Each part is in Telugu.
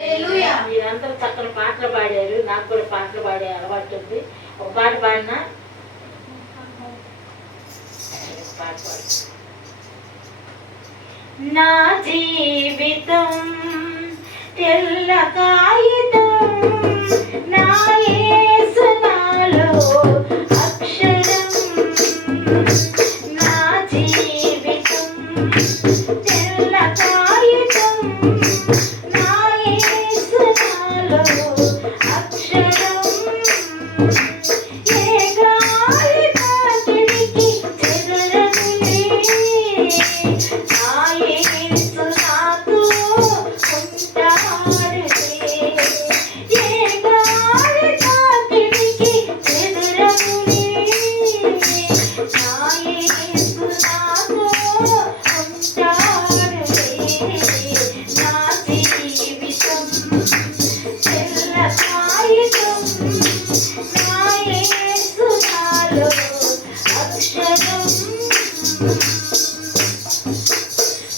మీరందరూ చక్కని పాటలు పాడారు. నాకు కూడా పాటలు పాడే అలవాటు ఉంది. ఒక పాట పాడినా పాట పాడు. నా జీవితం తెల్ల కాగితం, నా యేసు నాలో అక్షరం. నా జీవితం తెల్ల కాగితం, నా యేసు నాలో అక్షరం. ఏ గాలి తాకిడికి చెదరదులే, నా యేసు నాతో ఉంటాడులే. ఏ గాలి తాకిడికి చెదరదులే, నా యేసు నాతో ఉంటాడులే. నా జీవితం తెల్ల కాగితం, నా యేసు నాలో అక్షరం.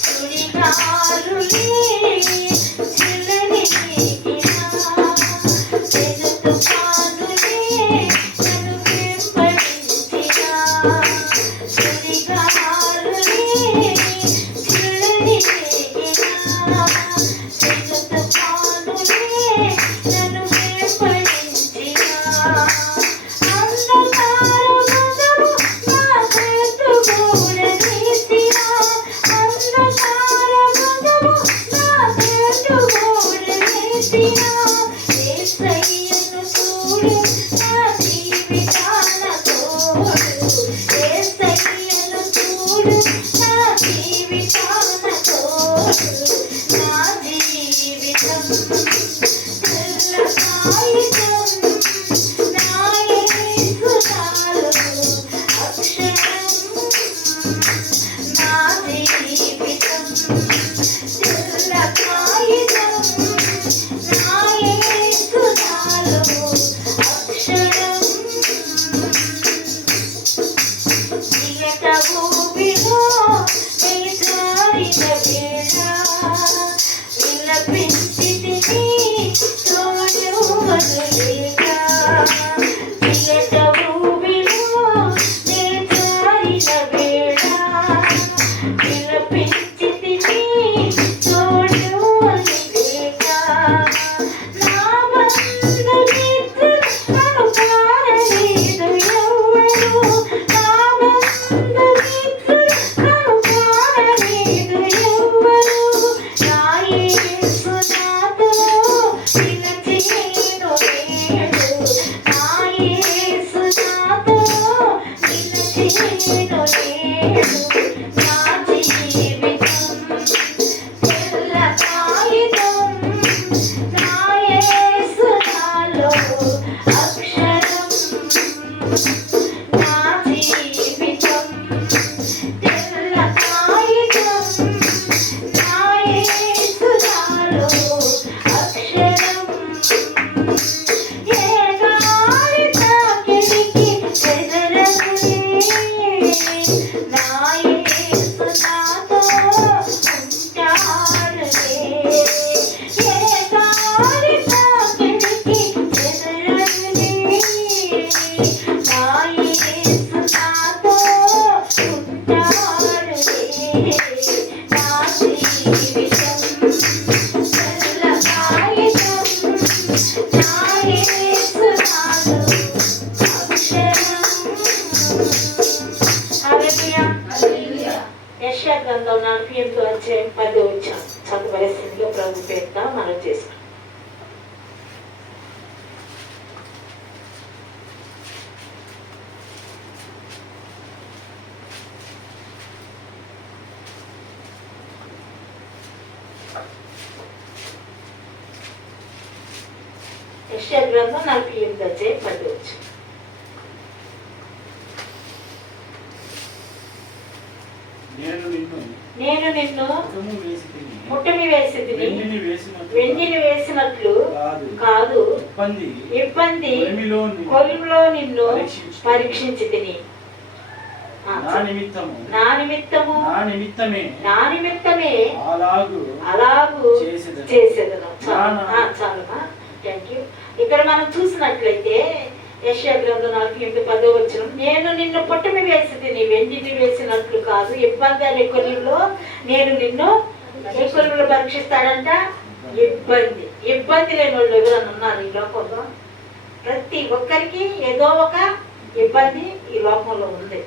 సుడిగాలులే చెలరేగినా, పెను తుఫానులే నన్ను వెంబడించినా. సుడిగాలులే చెలరేగినా, పెను తుఫానులే నన్ను వెంబడించినా. అంధకారమును నా చుట్టూగూడనిసినా, అంధకారమును నా చుట్టూగూడనిసినా. యేసయ్యను చూడు నా జీవితాన తోడు, యేసయ్యను చూడు నా జీవితాన తోడు. నా జీవితం తెల్ల కాగితం, నా యేసు నాలో అక్షరం. నా జీవితం తెల్ల కాగితం, నా యేసు నాలో అక్షరం. చిలక ఊపిలో నీ జారిన వేళ, విలపించితిని తోడు వదలేక. చిలక ఊపిలో నీ జారిన వేళ, విలపించితిని తోడు వదలేక. నా బంధుమిత్రులు నన్ను కారలేదు ఎవ్వరు, నా బంధుమిత్రులు నన్ను కారలేదు ఎవ్వరు. నా యేసు నాతో నిలిచేను నేడు, నా యేసు నాతో నిలిచేను నేడు. నా జీవితం తెల్ల కాగితం, నా యేసు నాలో అక్షరం. నా జీవితం తెల్ల కాగితం, నా యేసు నాలో అక్షరం. ఏ గాలి తాకిడికి చెదరదులే, నా యేసు నాతో ఉంటాడులే. ఏ గాలి తాకిడికి చెదరదులే, నా యేసు నాతో ఉంటాడులే. నా జీవితం తెల్ల కాగితం, నా యేసు నాలో అక్షరం. హల్లెలూయా. యెషయా గ్రంథం 48వ అధ్యాయం 10వ వచనం చదవవలసిందిగా ప్రభు పేరుతో మనం చేసుకుంటాం. యెషయా గ్రంథం 48వ అధ్యాయం 10వ వచనం. నేను నిన్ను ముట్టమి వేసితిని, వెండిని వేసినట్లు కాదు, ఇబ్బంది కొలిమిలో నిన్ను పరీక్షించితిని. నా నిమిత్తము నా నిమిత్తమే అలాగు చేసేదను. చాలుమా, థ్యాంక్ యూ. ఇక్కడ మనం చూసినట్లయితే యెషయా గ్రంథం 4:10 నేను నిన్ను పుట్టమి వేసింది నీ వెండిని వేసినట్లు కాదు, ఇబ్బంది అనే కొలిలో నేను నిన్ను ఏ కొలిలో పరీక్షిస్తాడంట. ఇబ్బంది లేని వాళ్ళు ఎవరైనా ఉన్నారు ఈ లోకంలో? ప్రతి ఒక్కరికి ఏదో ఒక ఇబ్బంది ఈ లోకంలో ఉంది.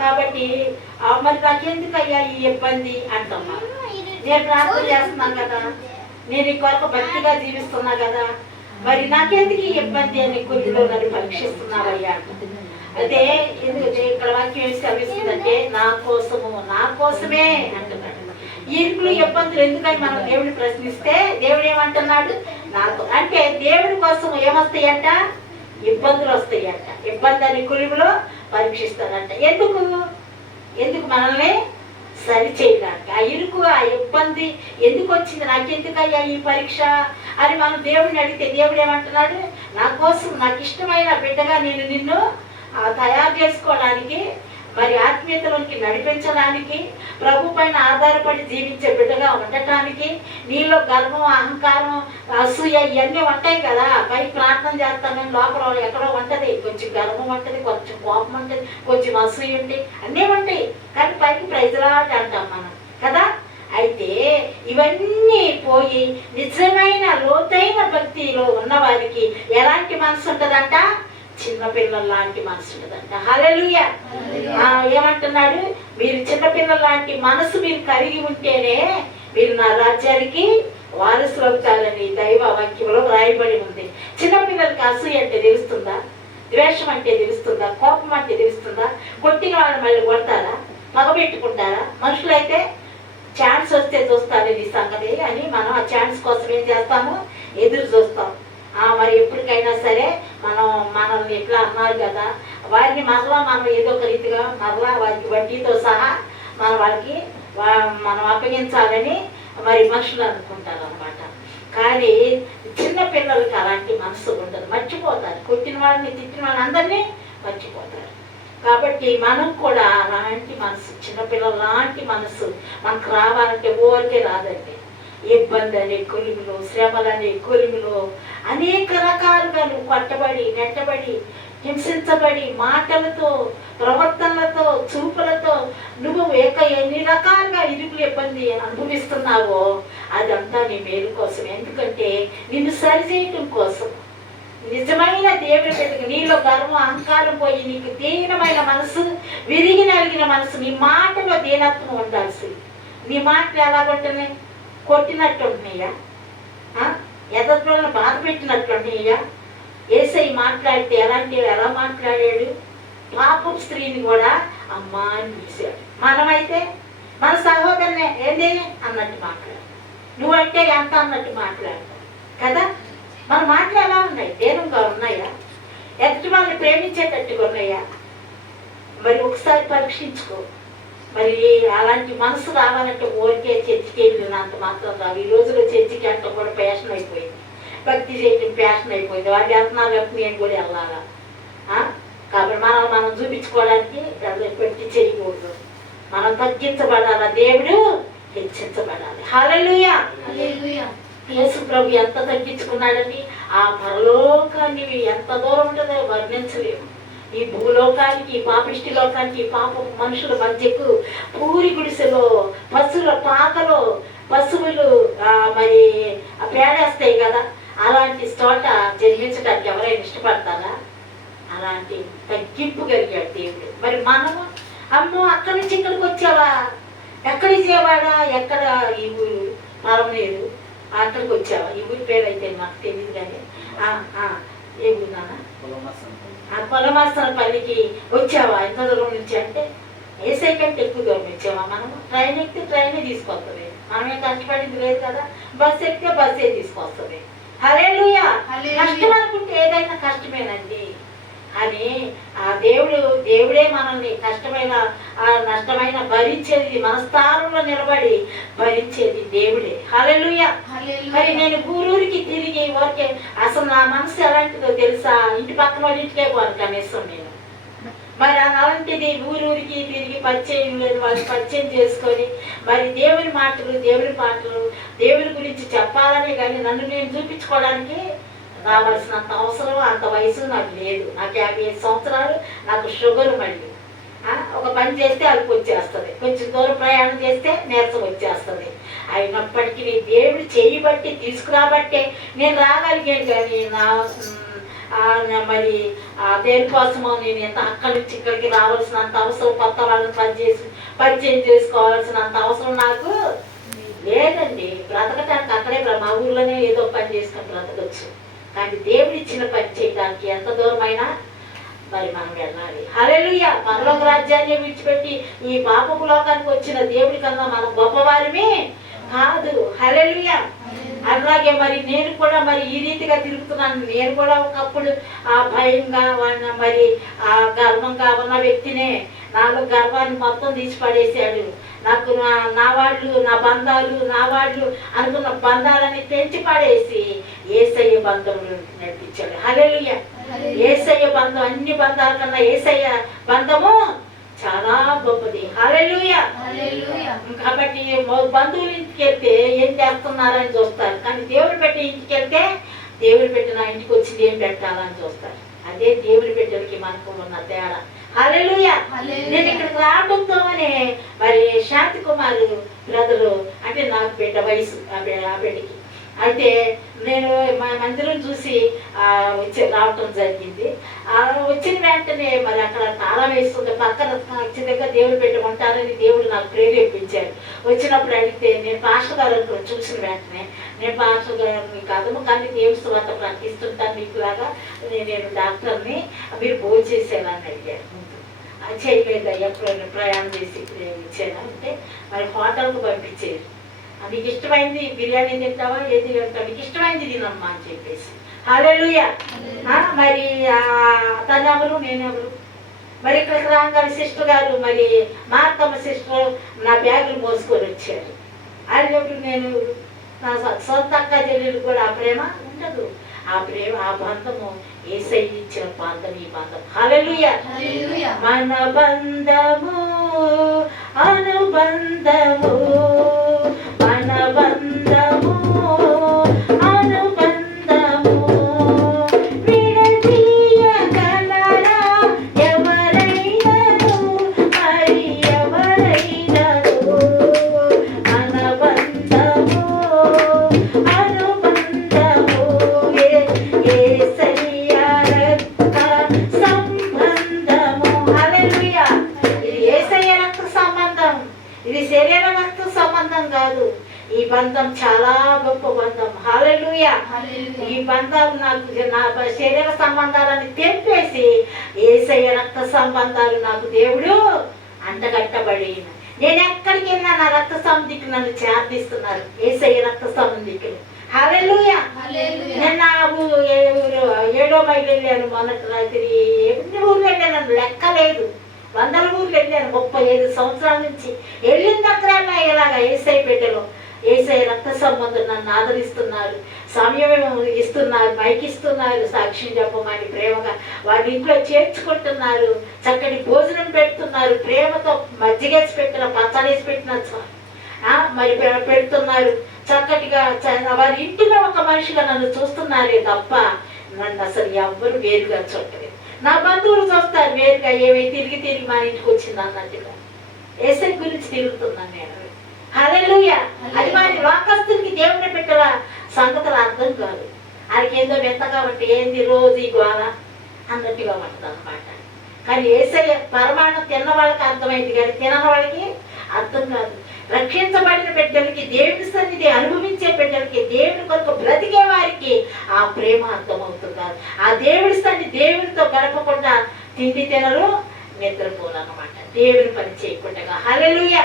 కాబట్టి మరి నాకెందుకు అయ్యా ఈ ఇబ్బంది అంటామా? నేను ప్రార్థన చేస్తున్నాను కదా, నేను ఈ కొరకు భక్తిగా జీవిస్తున్నా కదా, మరి నాకెందుకు ఈ ఇబ్బంది అని కొద్దిలో నన్ను పరీక్షిస్తున్నావయ్యా. అయితే ఎందుకంటే ఇక్కడ వాక్యం ఏం సెలవిస్తుందంటే నా కోసమే అంటున్నాడు. ఇరుకులు ఇబ్బందులు ఎందుకని మనం దేవుడిని ప్రశ్నిస్తే దేవుడు ఏమంటున్నాడు? నాకు అంటే దేవుడి కోసం ఏమొస్తాయంట? ఇబ్బందులు వస్తాయంట. ఇబ్బంది అని కులుగులో పరీక్షిస్తాడంట. ఎందుకు మనల్ని సరి చేయడానికి. ఆ ఇరుకు ఆ ఇబ్బంది ఎందుకు వచ్చింది, నాకెందుకయ్యా ఈ పరీక్ష అని మనం దేవుడిని అడిగితే దేవుడు ఏమంటున్నాడు? నా కోసం నాకు ఇష్టమైన బిడ్డగా నేను నిన్ను తయారు చేసుకోవడానికి, మరి ఆత్మీయతలోకి నడిపించడానికి, ప్రభు పైన ఆధారపడి జీవించే బిడ్డగా ఉండటానికి, నీలో గర్వం అహంకారం అసూయ ఇవన్నీ ఉంటాయి కదా. పై ప్రార్థన చేస్తామని లోపల ఎక్కడో ఉంటుంది, కొంచెం గర్వం ఉంటుంది, కొంచెం కోపం ఉంటుంది, కొంచెం అసూయ ఉంటుంది, అన్నీ ఉంటాయి. కానీ పైకి ప్రైజ్లాట్ అంటాం మనం కదా. అయితే ఇవన్నీ పోయి నిజమైన లోతైన భక్తిలో ఉన్నవారికి ఎలాంటి మనసు ఉంటుందంట? చిన్నపిల్లల లాంటి మనసు ఉంటుందంట. హల్లెలూయా. ఏమంటున్నాడు? మీరు చిన్నపిల్లల లాంటి మనసు మీరు కలిగి ఉంటేనే మీరు నా రాజ్యానికి వారసులు అవుతారని దైవ వాక్యంలో రాయబడి ఉంది. చిన్నపిల్లలకి అసూయ అంటే తెలుస్తుందా? ద్వేషం అంటే తెలుస్తుందా? కోపం అంటే తెలుస్తుందా? కొట్టిన వాళ్ళు మళ్ళీ కొడతారా? మగబెట్టుకుంటారా? మనుషులైతే ఛాన్స్ వస్తే చూస్తారు ఈ సంగతి అని మనం ఆ ఛాన్స్ కోసం ఏం చేస్తాము? ఎదురు చూస్తాం. మరి ఎప్పటికైనా సరే మనల్ని ఎట్లా అన్నారు కదా, వారిని మరలా మనం ఏదో ఒక రీతిగా మరలా వారికి వడ్డీతో సహా మనం అప్పగించాలని మరి మనుషులు అనుకుంటారు అనమాట. కానీ చిన్నపిల్లలకి అలాంటి మనసు ఉండదు, మర్చిపోతారు. కొట్టిన వాళ్ళని తిట్టిన వాళ్ళని అందరినీ మర్చిపోతారు. కాబట్టి మనం కూడా అలాంటి మనసు, చిన్నపిల్లల లాంటి మనసు మనకు రావాలంటే ఊరికే రాదండి. ఇబ్బంది అనే కొలిమిలో, శ్రమలనే కొలిమిలో అనేక రకాలుగా నువ్వు కొట్టబడి, నెట్టబడి, హింసించబడి, మాటలతో, ప్రవర్తనలతో, చూపులతో నువ్వు ఎన్ని రకాలుగా ఇరుకులు ఇబ్బంది అనుభవిస్తున్నావో అదంతా నీ మేలు కోసం. ఎందుకంటే నిన్ను సరిచేయటం కోసం. నిజమైన దేవుడి బిడ్డకు నీలో గర్వం అహంకారం పోయి నీకు దీనమైన మనసు, విరిగి నలిగిన మనసు, నీ మాటలో దీనత్వం ఉండాల్సింది. నీ మాటలు ఎలాగుంటున్నాయి? కొట్టినట్టు ఉంటున్నాయా? ఎదట్లో బాధ పెట్టినట్లుంటున్నాయా? యేసయ్య మాట్లాడితే ఎలా మాట్లాడాడు? పాపం స్త్రీని కూడా అమ్మా అని పిలిచాడు. మనమైతే మన సహోదరునే ఏంది అన్నట్టు మాట్లాడు, నువ్వంటే ఎంత అన్నట్టు మాట్లాడతావు కదా. మన మాటలు ఎలా ఉన్నాయి? దేనంగా ఉన్నాయా? ఎదుటి వాళ్ళని ప్రేమించేటట్టుగా ఉన్నాయా? మరి ఒకసారి పరీక్షించుకో. మరి అలాంటి మనసు రావాలంటే ఊరికే చర్చికి వెళ్ళినంత మాత్రం రావు. ఈ రోజులో చర్చికి అంటే కూడా ప్యాషన్ అయిపోయింది, భక్తి చేయడం ప్యాషన్ అయిపోయింది. వాళ్ళు వెళ్తున్నారు కాబట్టి నేను కూడా వెళ్ళాలా? కాబట్టి మనం చూపించుకోవడానికి పెట్టి చేయకూడదు. మనం తగ్గించబడాలా, దేవుడు హెచ్చించబడాలి. హల్లెలూయా. యేసు ప్రభు ఎంత తగ్గించుకున్నాడని ఆ పరలోకాన్ని ఎంత దూరం ఉంటుందో వర్ణించలేము. ఈ భూలోకానికి, ఈ పాపిష్టి లోకానికి, ఈ పాప మనుషుల మధ్యకు పూరి గుడిసెలో, పశువుల పాకలో పశువులు మరి పేడేస్తాయి కదా, అలాంటి చోట జన్మించడానికి ఎవరైనా ఇష్టపడతారా? అలాంటి తగ్గింపు కలిగాడు దేవుడు. మరి మనము అమ్మో అక్కడి నుంచి ఇక్కడికి వచ్చావా? ఎక్కడ ఇచ్చేవాడా? ఎక్కడ ఈ ఊరు పరమనేరు, అక్కడికి వచ్చావా? ఈ ఊరి పేరు అయితే నాకు తెలియదు కానీ ఏ ఊరు నాన్న? ఆ పొలమాసనపల్లికి వచ్చావా ఎంత దూరం నుంచి అంటే యేసయ్య కంటే ఎక్కువ దూరం వచ్చావా? మనము ట్రైన్ ఎక్కితే ట్రైనే తీసుకొస్తుంది, మనమే కష్టపడింది లేదు కదా. బస్సు ఎక్కితే బస్సే తీసుకొస్తుంది. హల్లెలూయా. కష్టం అనుకుంటే ఏదైనా కష్టమేనండి అని ఆ దేవుడే మనల్ని కష్టమైన నష్టమైన భరించేది, మన స్థానంలో నిలబడి భరించేది దేవుడే. హల్లెలూయా. మరి నేను ఊరూరికి తిరిగి ఓకే అసలు నా మనసు ఎలాంటిదో తెలుసా? ఇంటి పక్కన వాళ్ళ ఇంటికే పోను కనీసం నేను. మరి అలాంటిది ఊరూరికి తిరిగి పరిచయం లేదు, వాళ్ళు పరిచయం చేసుకొని మరి దేవుని మాటలు దేవుని పాటలు దేవుని గురించి చెప్పాలని కానీ నన్ను నేను చూపించుకోవడానికి రావాల్సినంత అవసరం అంత వయసు నాకు లేదు. నాకు 55 సంవత్సరాలు, నాకు షుగర్ మళ్ళీ ఒక పని చేస్తే అలుపు వచ్చేస్తుంది, కొంచెం దూరం ప్రయాణం చేస్తే నీరసం వచ్చేస్తుంది. అయినప్పటికీ దేవుడు చేయబట్టి తీసుకురాబట్టే నేను రాగలిగాను. కానీ మరి దేనికోసమో నేను ఎంత అక్కడి నుంచి ఇక్కడికి రావాల్సినంత అవసరం, కొత్త వాళ్ళని పరిచయం చేసుకోవాల్సినంత అవసరం నాకు లేదండి. బ్రతకటానికి అక్కడే మా ఊర్లోనే ఏదో పని చేసుకొని బ్రతకచ్చు. కానీ దేవుడు ఇచ్చిన పని చేయడానికి ఎంత దూరమైనా మరి మనం వెళ్ళాలి. హల్లెలూయా. పరలోక రాజ్యాన్ని విడిచిపెట్టి ఈ పాపపు లోకానికి వచ్చిన దేవుడి కన్నా మనం గొప్పవారిమే కాదు. హల్లెలూయా. అలాగే మరి నేను కూడా మరి ఈ రీతిగా తిరుగుతున్నాను. నేను కూడా ఒకప్పుడు ఆ భయంగా మరి ఆ గర్వంగా ఉన్న వ్యక్తినే. నాలో గర్వాన్ని మొత్తం తీసి పడేశాడు. నాకు నా వాళ్ళు, నా బంధాలు, నా వాళ్ళు అనుకున్న బంధాలని తెంచి పడేసి యేసయ్య బంధములు నడిపించాడు. హల్లెలూయా. యేసయ్య బంధం అన్ని బంధాల కన్నా యేసయ్య బంధము చాలా గొప్పది. హల్లెలూయా. కాబట్టి బంధువుల ఇంటికి వెళ్తే ఏం చేస్తున్నారని చూస్తారు, కానీ దేవుడు పెట్టే ఇంటికి వెళ్తే దేవుడు పెట్టిన ఇంటికి వచ్చింది ఏం పెట్టాలని చూస్తారు. అదే దేవుడి బిడ్డలకి మనకు ఉన్న తేడా. హల్లెలూయా. నేను ఇక్కడికి రావడంతోనే మరి శాంతి కుమార్ బ్రదరు అంటే నాకు బిడ్డ వయసు, ఆ బిడ్డకి అయితే నేను మా మందిరం చూసి రావటం జరిగింది. వచ్చిన వెంటనే మరి అక్కడ తాళం వేస్తుంది, పక్కన ఖచ్చితంగా దేవుడు పెట్టుకుంటారని దేవుడు నాకు ప్రేరేపించాడు. వచ్చినప్పుడు అడిగితే నేను పాస్టర్ గారు అనుకుని చూసిన వెంటనే నేను పాస్టర్ గారిని కాదు కానీ దేవుడి స్వాత ప్రకటిస్తుంటాను మీకులాగా, నేను డాక్టర్ని, మీరు భోజనం చేసేయాలని అడిగారు. అది చేయలేదు, ఎప్పుడైనా ప్రయాణం చేసి ఇచ్చాను అంటే మరి హోటల్కు పంపించేది. నీకు ఇష్టమైంది బిర్యానీ తింటావా, ఏది తింటావు, నీకు ఇష్టమైంది తినమ్మా అని చెప్పేసి. హల్లెలూయా. మరి తనెవరు నేనెవరు. మరి ఇక్కడికి రాగానే సిస్టర్ గారు మరి మా అత్తమ్మ సిస్టర్ నా బ్యాగులు మోసుకొని వచ్చారు. అది నేను నా సొంత అక్క చెల్లెలు కూడా ఆ ప్రేమ ఉండదు. ఆ ప్రేమ, ఆ బంధము యేసయ్య ఇచ్చిన బంధం, ఈ బంధం. హల్లెలూయా. మన బంధము అనుబంధము, మన బంధము అనుబంధము, విడదీయగలరా ఎవరైనను, మరి ఎవరైనను. మన బంధము అనుబంధము, యేసయ్య రక్త సంబంధము. హల్లెలూయా. ఇది యేసయ్య రక్త సంబంధం, ఇది శరీర రక్త సంబంధం కాదు. ఈ బంధం చాలా గొప్ప బంధం. హల్లెలూయా. ఈ బంధం నాకు నా శరీర సంబంధాలని తెంపేసి యేసయ్య రక్త సంబంధాలు నాకు దేవుడు అంటగట్టబడి, నేను ఎక్కడికి వెళ్ళినా నా రక్త సంబంధికులు నన్ను చేర్పిస్తున్నారు, యేసయ్య రక్త సంబంధికులు. హల్లెలూయా. నేను 7వ మైలు వెళ్ళాను మొన్నటి రాత్రి. ఎన్ని ఊర్లు వెళ్ళాను లెక్కలేదు, 100 ఊర్లు వెళ్ళాను 35 సంవత్సరాల నుంచి. వెళ్ళిన దగ్గర ఇలాగా యేసయ్య బిడ్డలు, యేసయ్య రక్త సంబంధం నన్ను ఆదరిస్తున్నారు, సమయం ఇస్తున్నారు, మైక్ ఇస్తున్నారు, సాక్ష్యం చెప్పమని ప్రేమగా వారి ఇంట్లో చేర్చుకుంటున్నారు, చక్కటి భోజనం పెడుతున్నారు, ప్రేమతో మజ్జిగేసి పెట్టిన, పచ్చడేసి పెట్టిన మరి పెడుతున్నారు చక్కటిగా. వారి ఇంటిలో ఒక మనిషిగా నన్ను చూస్తున్నారే తప్ప నన్ను అసలు ఎవ్వరు వేరుగా చూడలేదు. నా బంధువులు చూస్తారు వేరుగా, ఏమై తిరిగి తిరిగి మా ఇంటికి వచ్చింది అన్నట్టుగా. యేసయ్య గురించి తిరుగుతున్నాను నేను. హల్లెలూయా. అది మరి లోకస్తులకి దేవుని పెట్టల సంగతులు అర్థం కాదు. ఆయనకి ఏందో వింతగా ఉంటే ఏంది రోజు ఈ గోళ అన్నట్టుగా ఉంటుంది అన్నమాట. కానీ యేసయ్య పరమాణం తిన్న వాళ్ళకి అర్థమైంది, కానీ తినని వాళ్ళకి అర్థం కాదు. రక్షించబడిన బిడ్డలకి, దేవుని సన్నిధి అనుభవించే బిడ్డలకి, దేవుని కొరకు బ్రతికే వారికి ఆ ప్రేమ అర్థమవుతున్నారు. ఆ దేవుడి సన్నిధి దేవునితో గడపకుండా తిండి తినరు, నిద్రపోరు అన్నమాట, దేవుని పని చేయకుండా. హల్లెలూయా.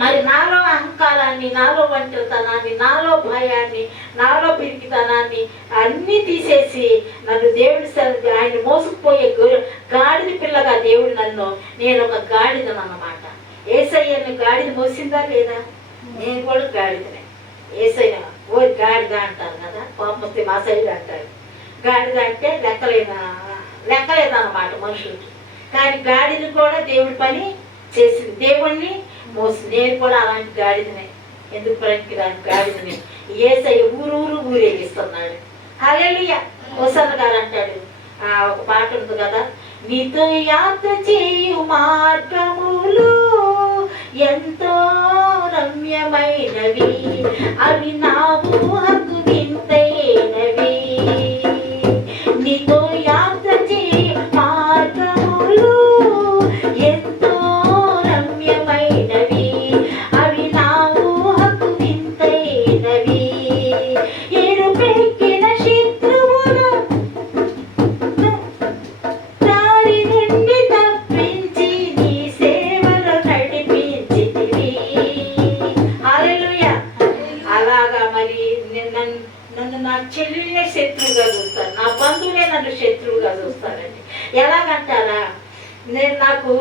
మరి నాలో అహంకారాన్ని, నాలో ఒంటరితనాన్ని, నాలో భయాన్ని, నాలో పిరికితనాన్ని అన్నీ తీసేసి నన్ను దేవుడి సన్నిధి ఆయన మోసుకుపోయే గాడిద పిల్లగా దేవుడు నన్ను, నేను ఒక గాడిదనన్నమాట. యేసయ్యను గాడిద మోసిందా లేదా? నేను కూడా గాడిదనే. యేసయ్య ఓ గాడిద అంటారు కదా, కోపం మా సైడ్ అంటారు. గాడిద అంటే లెక్కలేదన్నమాట మనుషులకి. కానీ గాడిద కూడా దేవుడి పని చేసింది, దేవుణ్ణి మోసింది. నేను కూడా అలాంటి గాడిదనే, ఎందుకు పనికిరాని గాడిదని యేసయ్య ఊరూరు ఊరేగిస్తున్నాడు. హల్లెలూయా. హోసన్న గారు అంటాడు, ఒక పాట ఉంది కదా, నీతో యాత్ర చేయు మార్గములు ఎంతో రమ్యమైనవి, అవి నా ఊహకు వింతైనవి. నీతో యాత్ర చేయు మార్గములు ఎంతో రమ్యమైనవి, అవి నా ఊహకు వింతైనవి. ఎరుపెక్కిన శత్రువులు దారి నుండి తప్పించి నీ సేవలో నడిపించితివి. హల్లెలూయా. అలాగా మరి నన్ను నా చెల్లినే శత్రువుగా చూస్తారు, నా బంధువులే నన్ను శత్రువుగా చూస్తారండి. ఎలాగంటారా, నాకు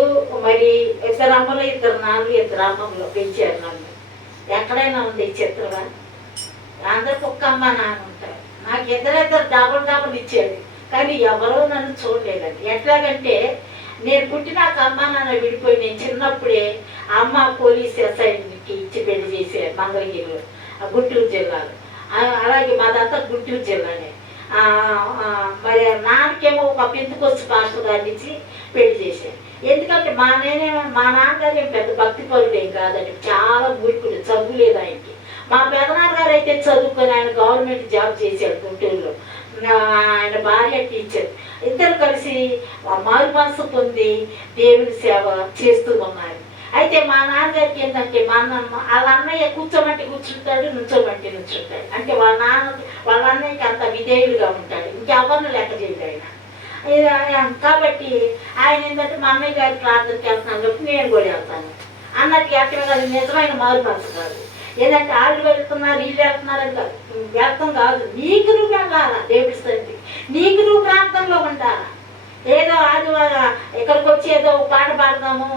మరి ఇద్దరు అమ్మలు, ఇద్దరు నాన్నలు, ఇద్దరు అమ్మలు పెంచారు నన్ను. ఎక్కడైనా ఉంది ఈ చిత్రమా? అందరికి ఒక్క అమ్మ నాన్న ఉంటారు. నాకు ఇద్దరు డబుల్ ఇచ్చేది, కానీ ఎవరో నన్ను చూడలేదండి. ఎట్లాగంటే నేను పుట్టినాక అమ్మ నాన్న విడిపోయి, నేను చిన్నప్పుడే అమ్మ పోలీస్ ఎస్ఐకి ఇచ్చి పెళ్లి చేశారు మంగళగిరిలో, గుంటూరు జిల్లాలో. అలాగే మాదంతా గుంటూరు జిల్లానే. మరి నాన్నకేమో ఒక పెంతుకొచ్చి పాస్టర్ గారిని ఇచ్చి పెళ్లి చేశారు. ఎందుకంటే మా నాన్నగారు ఏం పెద్ద భక్తి పరుడు ఏం కాదండి, చాలా మూర్ఖుడు, చదువు లేదు ఆయనకి. మా పెదనాన్నగారు అయితే చదువుకొని ఆయన గవర్నమెంట్ జాబ్ చేశాడు గుంటూరులో. ఆయన భార్య టీచర్. ఇద్దరు కలిసి మారు మనసు పొంది దేవుని సేవ చేస్తూ ఉన్నారు. అయితే మా నాన్నగారికి ఏంటంటే వాళ్ళ అన్నయ్య కూర్చోమంటే కూర్చుంటాడు, నుంచోమంటే నుంచుంటాడు. అంటే వాళ్ళ అన్నయ్యకి అంత విధేయులుగా ఉంటాడు, ఇంకెవరిని లెక్క చేయడు ఆయన. కాబట్టి ఆయన ఏంటంటే మా అన్నయ్య గారి ప్రార్థనకి వెళ్తున్నాను కాబట్టి నేను కూడా వెళ్తాను అన్నట్టు. ఎక్కడ కాదు, నిజమైన మారు మనసు కాదు. ఏదంటే వాళ్ళు వెళ్తున్నారు వీళ్ళు వెళ్తున్నారని కాదు, వ్యర్థం కాదు. నీకు నువ్వు వెళ్ళాలా దేవుడి సన్నిధికి, నీకు నువ్వు ప్రాంతంలో ఉండాలా. ఏదో ఆదివారం ఇక్కడికి వచ్చి ఏదో పాట పాడదాము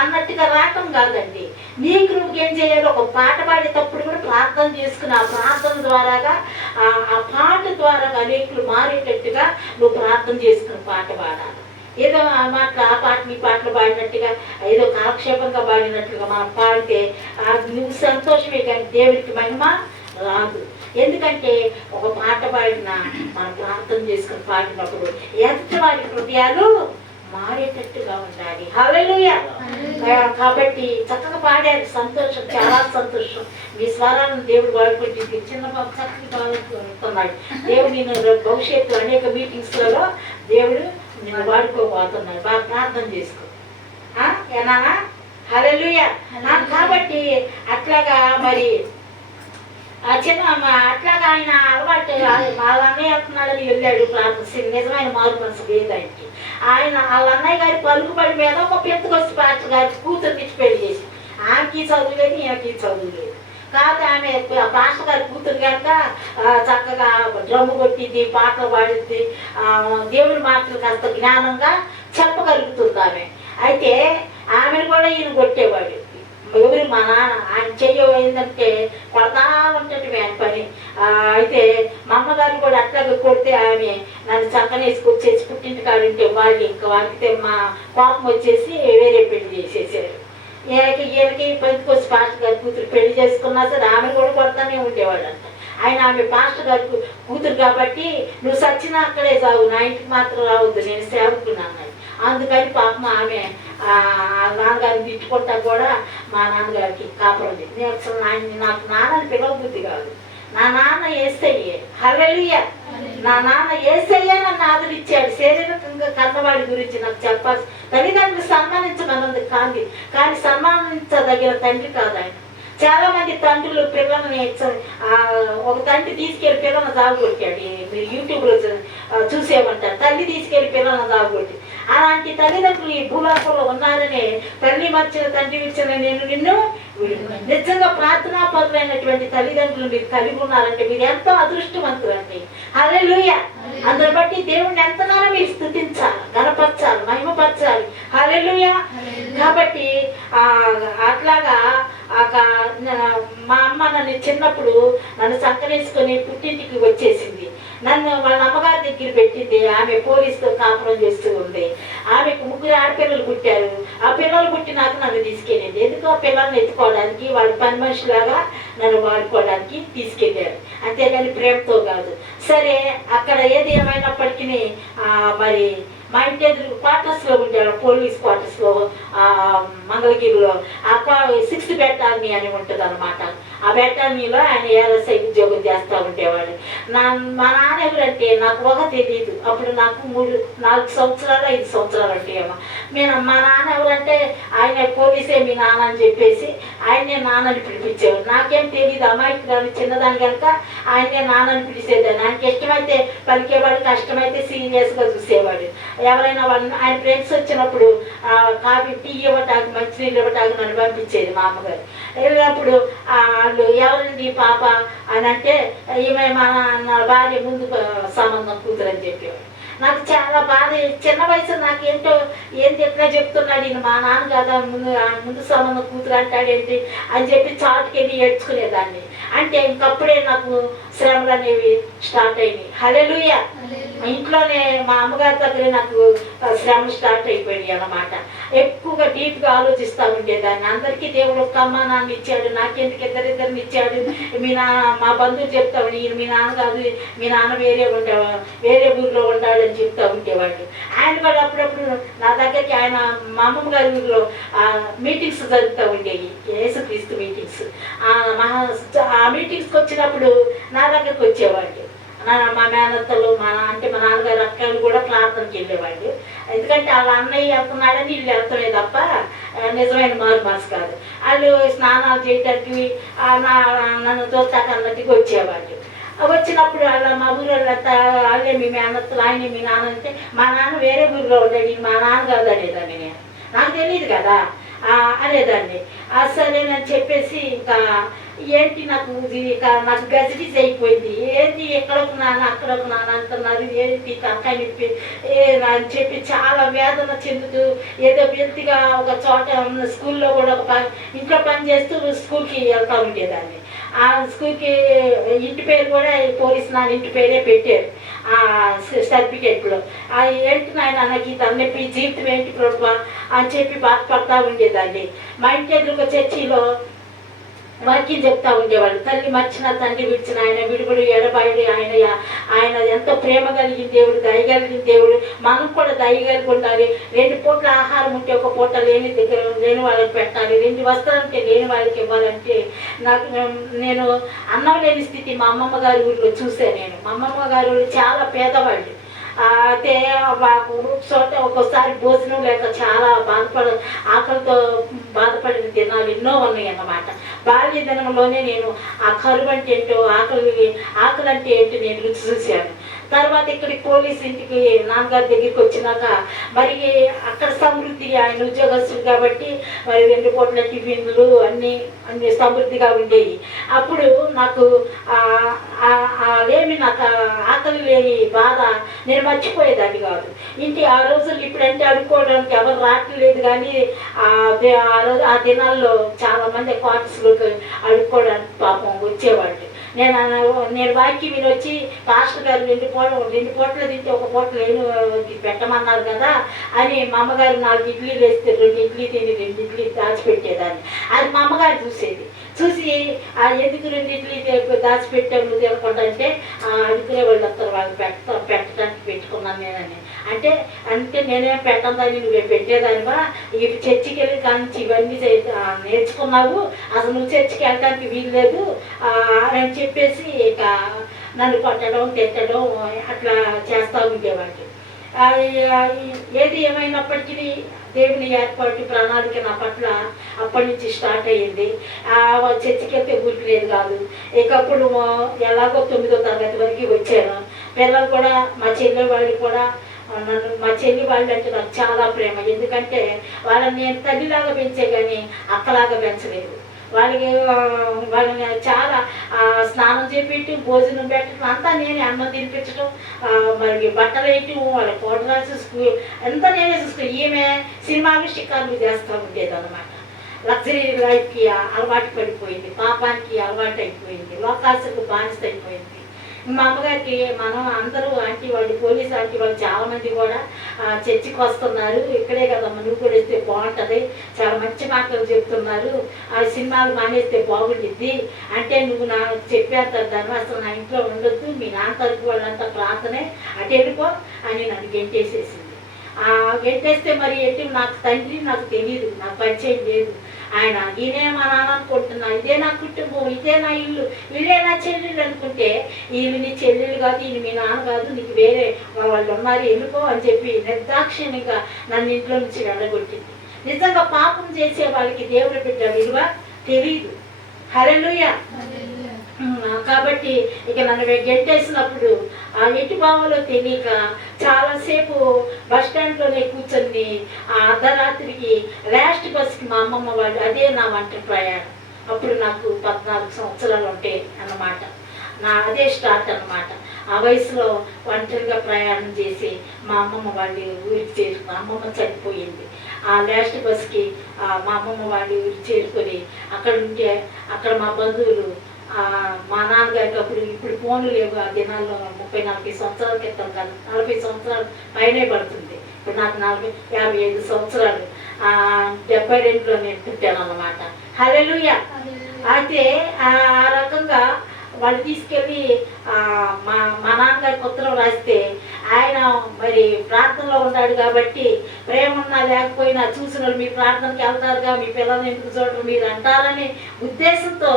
అన్నట్టుగా రావటం కాదండి. నీకు నువ్వు ఏం చేయాలి, ఒక పాట పాడేటప్పుడు కూడా ప్రార్థన చేసుకుని, ఆ ప్రార్థన ద్వారాగా ఆ పాట ద్వారా అనేకులు మారేటట్టుగా నువ్వు ప్రార్థన చేసుకుని పాట పాడాలి. ఏదో ఆ పాటలు ఈ పాటలు పాడినట్టుగా ఏదో కాలక్షేపంగా పాడినట్లుగా మనం పాడితే నువ్వు సంతోషమే, కానీ దేవుడికి మహిమ రాదు. ఎందుకంటే ఒక పాట పాడిన మనం ప్రార్థన చేసుకుని పాడినప్పుడు ఎంత వారి హృదయాలు మారేటట్టుగా ఉండాలి. హల్లెలూయా. కాబట్టి చక్కగా పాడారు, సంతోషం, చాలా సంతోషం. మీ స్వరాలను దేవుడు వాడుకుంటుంది. చిన్న బాబు చక్కగా పాడుతున్నాడు. దేవుడు నేను భవిష్యత్తు అనేక మీటింగ్స్లలో దేవుడు నిన్ను వాడుకోబోతున్నాడు. బాగా ప్రార్థన చేసుకో ఏనా. హల్లెలూయా. కాబట్టి అట్లాగా మరి అట్లాగా ఆయన అలవాటు వాళ్ళ అన్నయ్య వెళ్తున్నాడని వెళ్ళాడు ప్రార్థన. నిజమైన మారు మనసు లేదు ఆయనకి. వాళ్ళ అన్నయ్య గారి పలుకుబడి మీద ఒక పెద్దకొచ్చి పాస్టర్ గారి కూతురు ఇచ్చి పెళ్లి చేసి, ఆమెకి చదువు లేదు, ఈమెకి చదువు లేదు. కాదు ఆమె పాస్టర్ గారి కూతురు కనుక చక్కగా డ్రమ్ము కొట్టిద్ది, పాటలు పాడిద్ది, దేవుని మాటలు కాస్త జ్ఞానంగా చెప్పగలుగుతుంది ఆమె. అయితే ఆమెను కూడా ఈయన కొట్టేవాడు. ఎవరు మా నాన్న ఆయన చెయ్యందంటే కొడతా ఉంటాడు ఆయన పని. అయితే మా అమ్మగారు కూడా అట్లాగే కొడితే ఆమె నన్ను చక్కనేసుకొచ్చేసి పుట్టింటి కాడుంటే వాళ్ళు ఇంకా వాళ్ళకి మా కోపం వచ్చేసి వేరే పెళ్లి చేసేసారు. ఈయనకి పెంచుకొచ్చి పాస్టర్ గారి కూతురు పెళ్లి చేసుకున్నా సరే ఆమెను కూడా కొడతానే ఉండేవాడు అంట. ఆయన ఆమె పాస్టర్ గారి కూతురు కాబట్టి నువ్వు సచ్చినా అక్కడే చావు, నా ఇంటికి మాత్రం రావద్దు, నేను సేవకుని అన్నాడు. అందుకని పాపం ఆమె నాన్నగారిని తిట్టుకుంటా కూడా మా నాన్నగారికి కాపురం లేదు. నేను అసలు నాకు నాన్నని పిలవబుద్ధి కాదు. నా నాన్న యేసయ్యే. హల్లెలూయా. నా నాన్న యేసయ్యే నన్ను ఆదరించాడు. శారీరకంగా కన్నవాడి గురించి నాకు చెప్పాల్సి, తల్లిదండ్రులు సన్మానించమన్నది కాదు, కానీ సన్మానించదగిన తండ్రి కాదు ఆయన. చాలా మంది తండ్రులు పిల్లల్ని ఒక తండ్రి తీసుకెళ్లి పిల్లల్ని సాగుకొట్టాడు. మీరు యూట్యూబ్లో చూసేమంటారు, తల్లి తీసుకెళ్లి పిల్లల్ని సాగుకొట్టి. అలాంటి తల్లిదండ్రులు ఈ భూలోకంలో ఉన్నారనే తల్లి మర్చిన తండ్రి ఇచ్చిన నేను నిన్ను నిజంగా ప్రార్థనాపరులైనటువంటి తల్లిదండ్రులు మీరు కలిగి ఉన్నారంటే మీరు ఎంతో అదృష్టవంతులండి. హల్లెలూయా. అందుని బట్టి దేవుడిని ఎంతగానో మీరు స్తుతించాలి, గణపరచాలి, మహిమపరచాలి. హల్లెలూయా. కాబట్టి అట్లాగా మా అమ్మ నన్ను చిన్నప్పుడు నన్ను చక్కరేసుకొని పుట్టింటికి వచ్చేసింది. నన్ను వాళ్ళ అమ్మగారి దగ్గర పెట్టింది. ఆమె పోలీసుతో కాపురం చేస్తూ ఉంది. ఆమెకు 3 ఆడపిల్లలు పుట్టారు. ఆ పిల్లలు పుట్టినాక నన్ను తీసుకెళ్ళింది. ఎందుకో పిల్లల్ని ఎత్తుకోవడానికి, వాళ్ళ పని మనిషిలాగా నన్ను వాడుకోవడానికి తీసుకెళ్ళారు, అంతేగాని ప్రేమతో కాదు. సరే, అక్కడ ఏది ఏమైనప్పటికీ మరి మా ఇంటి ఎదురు క్వార్టర్స్లో ఉండేవాడు, పోలీస్ క్వార్టర్స్లో మంగళగిరిలో 6th బెటాలియన్ అని ఉంటుంది అనమాట. ఆ బెటాలియన్లో ఆయన ఏఎస్ఐ ఉద్యోగం చేస్తూ ఉండేవాడు. మా నాన్న ఎవరంటే నాకు తెలియదు. అప్పుడు నాకు 4 సంవత్సరాలు 5 సంవత్సరాలు అంటే ఏమో. మా నాన్న ఎవరంటే ఆయన పోలీసే మీ నాన్న అని చెప్పేసి ఆయనే నాన్నని పిలిపించేవాడు. నాకేం తెలియదు, అమాయకురాలు చిన్నదాని కనుక ఆయనే నాన్నని పిలిచేదాన్ని. ఆయనకి ఇష్టమైతే పలికేవాడు, కష్టమైతే సీరియస్గా చూసేవాడు. ఎవరైనా ఆయన ఫ్రెండ్స్ వచ్చినప్పుడు కాఫీ, టీ ఇవ్వటానికి, మంచినీళ్ళు ఇవ్వటానికి నన్ను పంపించేది మా అమ్మగారు. వెళ్ళినప్పుడు వాళ్ళు ఎవరండి పాప అని అంటే ఈమె నా భార్య ముందు సంబంధం కూతురు అని చెప్పేవాడు. నాకు చాలా బాధ. చిన్న వయసు నాకేంటో ఏంటి ఎట్లా చెప్తున్నాడు ఈయన, మా నాన్న కదా ముందు సంబంధం కూతురు అంటాడేంటి అని చెప్పి చాటుకెళ్ళి ఏడ్చుకునేదాన్ని. అంటే ఇంకప్పుడే నాకు శ్రమలు అనేవి స్టార్ట్ అయినాయి. హల్లెలూయా. ఇంట్లోనే మా అమ్మగారి దగ్గరే నాకు శ్రమలు స్టార్ట్ అయిపోయినాయి అన్నమాట. ఎక్కువగా డీప్గా ఆలోచిస్తూ ఉండేదాన్ని. అందరికీ దేవుడు ఒక్క అమ్మ నాన్న ఇచ్చాడు, నాకెందుకు ఇద్దరిద్దరిని ఇచ్చాడు. మా బంధువులు చెప్తా ఉండే, ఈయన మీ నాన్న కాదు, మీ నాన్న వేరే ఊరిలో ఉండాడు అని చెప్తూ ఉండేవాళ్ళు. ఆయన కూడా అప్పుడప్పుడు నా దగ్గరికి, ఆయన మా అమ్మమ్మ గారి ఊరిలో మీటింగ్స్ జరుగుతూ ఉండేవి, యేసుక్రీస్తు మీటింగ్స్. ఆ మీటింగ్స్కి వచ్చినప్పుడు నా దగ్గరికి వచ్చేవాళ్ళు. మా మేనత్తలు, మా నాన్నగారు అక్కలు కూడా ప్రార్థనకి వెళ్ళేవాళ్ళు. ఎందుకంటే వాళ్ళ అన్నయ్య వెళ్తున్నాడని వీళ్ళు వెళ్తామే తప్ప నిజమైన మారు మనసు కాదు. వాళ్ళు స్నానాలు చేయడానికి నన్ను చూస్తాక అన్నట్టుగా వచ్చేవాళ్ళు. వచ్చినప్పుడు మా ఊరు వాళ్ళంతా వాళ్ళే మీ మేనత్తలు, ఆయనే మీ నాన్న అంటే, మా నాన్న వేరే ఊరిలో ఉంటాడు, మా నాన్న కాదు అనేదాన్ని. నేను నాకు తెలియదు కదా అనేదాన్ని. సరేనని చెప్పేసి ఇంకా ఏంటి నాకు గజిటీస్ అయిపోయింది. ఏంటి ఎక్కడొక నాన్న అక్కడొక నాన్న అంటున్నారు, ఏంటి తలకాయ నొప్పి అని చెప్పి చాలా వేదన చెందుతూ ఏదో వెళ్తిగా ఒక చోట స్కూల్లో కూడా ఇంట్లో పని చేస్తూ స్కూల్కి వెళ్తూ ఉండేదాన్ని. ఆ స్కూల్కి ఇంటి పేరు కూడా పోలీస్ నాన్న ఇంటి పేరే పెట్టారు సర్టిఫికేట్లో. ఏంటి నాయన నాకు ఈ తలనొప్పి, జీవితం ఏంటి ప్రభువా అని చెప్పి బాధపడతా ఉండేదాన్ని. మా ఇంటి ఎదురుగా చర్చిలో వాక్యం చెప్తా ఉండేవాళ్ళు. తల్లి మర్చిన, తండ్రి విడిచిన ఆయన విడుబడి ఎడబాయుడు, ఆయన ఎంతో ప్రేమ కలిగిన దేవుడు, దయగలిగిన దేవుడు. మనం కూడా దయగలిగి ఉండాలి. 2 పూట్ల ఆహారం ఉంటే 1 పూట లేని వాళ్ళకి పెట్టాలి, 2 వస్త్రాలు ఉంటే లేని వాళ్ళకి ఇవ్వాలంటే నేను అన్నం లేని స్థితి మా అమ్మమ్మ గారి ఊరిలో చూసాను. మా అమ్మమ్మ గారి ఊరు చాలా పేదవాళ్ళు. అయితే చోట ఒక్కోసారి భోజనం లేక చాలా ఆకలితో బాధపడిన దినాలు ఎన్నో ఉన్నాయి అన్నమాట. బాల్య దినంలోనే నేను ఆ కరువు అంటే ఏంటో, ఆకలి అంటే ఏంటో నేను రుచి చూశాను. తర్వాత ఇక్కడికి పోలీస్ ఇంటికి నాన్నగారి దగ్గరికి వచ్చినాక మరి అక్కడ సమృద్ధి, ఆయన ఉద్యోగస్తులు కాబట్టి మరి 2 పూట్ల టిఫిన్లు అన్నీ సమృద్ధిగా ఉండేవి. అప్పుడు నాకు నాకు ఆకలి లేని బాధ నేను మర్చిపోయేదాన్ని కాదు. ఆ రోజులు ఇప్పుడంటే అడుక్కోవడానికి ఎవరు రావట్లేదు, కానీ ఆ దినాల్లో చాలామంది క్వార్టర్స్లోకి అడుక్కోవడానికి పాపం వచ్చేవాళ్ళు. నేను వాక్యం విని వచ్చి, పాస్టర్ గారు 2 పూటలు తింటే 1 పూట లేను పెట్టమన్నారు కదా అని మా అమ్మగారు 4 ఇడ్లీలు వేస్తే 2 ఇడ్లీ తిని 2 ఇడ్లీ దాచిపెట్టేదాన్ని. అది మా అమ్మగారు చూసి ఎందుకు 2 ఇడ్లీ దాచిపెట్టావు నువ్వు తినకుండా అంటే, అడుగునే వాళ్ళు వస్తారు, వాళ్ళు పెట్టడానికి పెట్టుకున్నాను నేనని అంటే నేనేం పెట్టదని నువ్వే పెట్టేదానివా, ఈ చర్చికి వెళ్ళి కానీ ఇవన్నీ నేర్చుకున్నావు, అసలు నువ్వు చర్చికి వెళ్ళడానికి వీలు లేదు అని చెప్పేసి ఇక నన్ను కొట్టడం, తిట్టడం అట్లా చేస్తూ ఉండేవాళ్ళు. ఏది ఏమైనప్పటికీ దేవుని ఏర్పాటు, ప్రణాళిక నా పట్ల అప్పటి నుంచి స్టార్ట్ అయ్యింది. చర్చికి వెళ్తే ఊరికి లేదు కాదు. ఇకప్పుడు ఎలాగో 9వ తరగతి వరకు వచ్చాను. పిల్లలు కూడా, మా చెల్లె వాళ్ళు కూడా మా చెల్లి వాళ్ళు అంటే నాకు చాలా ప్రేమ. ఎందుకంటే వాళ్ళని నేను తల్లిలాగా పెంచే కానీ అక్కలాగా పెంచలేదు. వాళ్ళని చాలా స్నానం చేపెట్టి, భోజనం పెట్టడం అంతా నేనే, అన్నం తినిపించడం, మరి బట్టలు వేయటం, వాళ్ళ పౌడర్ రాసి అంతా నేనే చూసుకుని. ఈమె సినిమాలు షికార్లు చేస్తూ ఉండేది అనమాట. లగ్జరీ లైఫ్కి అలవాటు పడిపోయింది, పాపానికి అలవాటు అయిపోయింది, లోకాసులకు బానిస అయిపోయింది. మా అమ్మగారికి మనం అందరూ ఆంటీ వాళ్ళు, పోలీసు ఆంటీ వాళ్ళు చాలామంది కూడా చర్చికి వస్తున్నారు, ఇక్కడే కదమ్మా నువ్వు కూడా వస్తే బాగుంటుంది, చాలా మంచి మాటలు చెప్తున్నారు, ఆ సినిమాలు మానేస్తే బాగుండిద్ది అంటే నువ్వు నాకు చెప్పేస్తారు దాన్ని, అసలు నా ఇంట్లో ఉండొద్దు, మీ నాన్న తరపు వాళ్ళంతా ప్రార్థనే, అటు వెళ్ళిపో అని నన్ను గెంటేసేసింది. గెంటేస్తే మరి ఏంటి, నాకు తండ్రి నాకు తెలియదు, నాకు పరిచయం లేదు. ఆయన ఈయనే మా నాన్న అనుకుంటున్నా, ఇదే నా కుటుంబం, ఇదే నా ఇల్లు, వీళ్ళే నా చెల్లెళ్ళు అనుకుంటే, వీళ్ళు నీ చెల్లెళ్ళు కాదు, ఈయన మీ నాన్న కాదు, నీకు వేరే వాళ్ళు ఉన్నారు వెళ్ళిపో అని చెప్పి నిర్దాక్షిణ్యంగా నన్ను ఇంట్లో నుంచి వెళ్ళగొట్టింది. నిజంగా పాపం చేసే వాళ్ళకి దేవుడి బిడ్డ విలువ తెలియదు. హల్లెలూయా. కాబట్టి ఇక నన్ను గెంటేసినప్పుడు ఆ ఎటు భావంలో తెలియక చాలాసేపు బస్ స్టాండ్లోనే కూర్చొని ఆ అర్ధరాత్రికి లాస్ట్ బస్కి మా అమ్మమ్మ వాళ్ళు, అదే నా ఒంటరి ప్రయాణం. అప్పుడు నాకు 14 సంవత్సరాలు ఉంటాయి అన్నమాట, నా అదే స్టార్ట్ అన్నమాట. ఆ వయసులో ఒంటరిగా ప్రయాణం చేసి మా అమ్మమ్మ వాళ్ళు ఊరికి చేరుకుని, అమ్మమ్మ చనిపోయింది. ఆ లాస్ట్ బస్కి మా అమ్మమ్మ వాళ్ళు ఊరికి చేరుకొని అక్కడ ఉంటే, అక్కడ మా బంధువులు మా నాన్నగారికి అప్పుడు, ఇప్పుడు ఫోన్లు లేవు ఆ దినాల్లో, 30-40 సంవత్సరాల క్రితం కాదు, 40 సంవత్సరాలు పైనే పడుతుంది. ఇప్పుడు నాకు 55 సంవత్సరాలు, 72లో నేను పుట్టాను అన్నమాట. హల్లెలూయా. అయితే ఆ రకంగా వాళ్ళు తీసుకెళ్ళి మా నాన్నగారికి ఉత్తరం రాస్తే, ఆయన మరి ప్రార్థనలో ఉన్నాడు కాబట్టి ప్రేమ ఉన్నా లేకపోయినా చూసిన వాళ్ళు మీ ప్రార్థనకి వెళ్తారుగా, మీ పిల్లల్ని ఎందుకు చూడరు మీరు అంటారని ఉద్దేశంతో